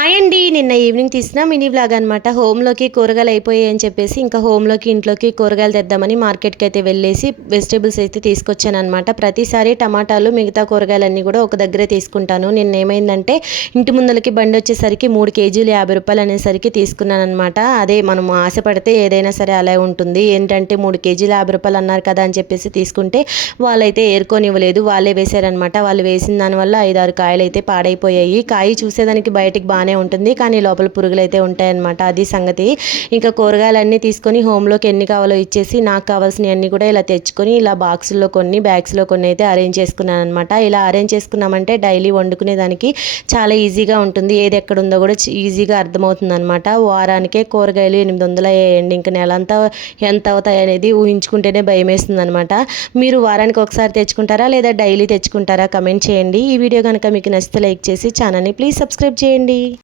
Hi అండి. నిన్న evening తీసిన మినీ వ్లాగ్ అనమాట. హోమ్లోకి కూరగాయలు అయిపోయాయి అని చెప్పేసి ఇంకా ఇంట్లోకి కూరగాయలు తెద్దామని మార్కెట్కి అయితే వెళ్ళేసి వెజిటేబుల్స్ అయితే తీసుకొచ్చాను అనమాట. ప్రతిసారి టమాటాలు మిగతా కూరగాయలన్నీ కూడా ఒక దగ్గరే తీసుకుంటాను. నిన్న ఏమైందంటే ఇంటి ముందలకి బండి వచ్చేసరికి 3 కేజీలు 50 రూపాయలు అనేసరికి తీసుకున్నాను అనమాట. అదే మనం ఆశపడితే ఏదైనా సరే అలా ఉంటుంది. ఏంటంటే 3 కేజీలు 50 రూపాయలు అన్నారు కదా అని చెప్పేసి తీసుకుంటే వాళ్ళైతే ఏరుకోనివ్వలేదు. వాళ్ళే వేశారనమాట. వాళ్ళు వేసిన దానివల్ల 5-6 కాయలు అయితే పాడైపోయాయి. కాయ చూసేదానికి బయటికి బాగానే ఉంటుంది, కానీ లోపల పురుగులు అయితే ఉంటాయన్నమాట. అది సంగతి. ఇంకా కూరగాయలన్నీ తీసుకొని హోమ్లోకి ఎన్ని కావాలో ఇచ్చేసి నాకు కావాల్సినవి అన్నీ కూడా ఇలా తెచ్చుకొని ఇలా బాక్సుల్లో కొన్ని బ్యాగ్స్లో కొన్ని అయితే అరేంజ్ చేసుకున్నాను అనమాట. ఇలా అరేంజ్ చేసుకున్నామంటే డైలీ వండుకునే దానికి చాలా ఈజీగా ఉంటుంది. ఏది ఎక్కడ ఉందో కూడా ఈజీగా అర్థమవుతుంది అనమాట. వారానికే కూరగాయలు 800 వేయండి, ఇంకా నెలంతా ఎంత అవుతాయి అనేది ఊహించుకుంటేనే భయం వేస్తుంది అనమాట. మీరు వారానికి ఒకసారి తెచ్చుకుంటారా లేదా డైలీ తెచ్చుకుంటారా? కమెంట్ చేయండి. ఈ వీడియో కనుక మీకు నచ్చితే లైక్ చేసి ఛానల్ని ప్లీజ్ సబ్స్క్రైబ్ చేయండి.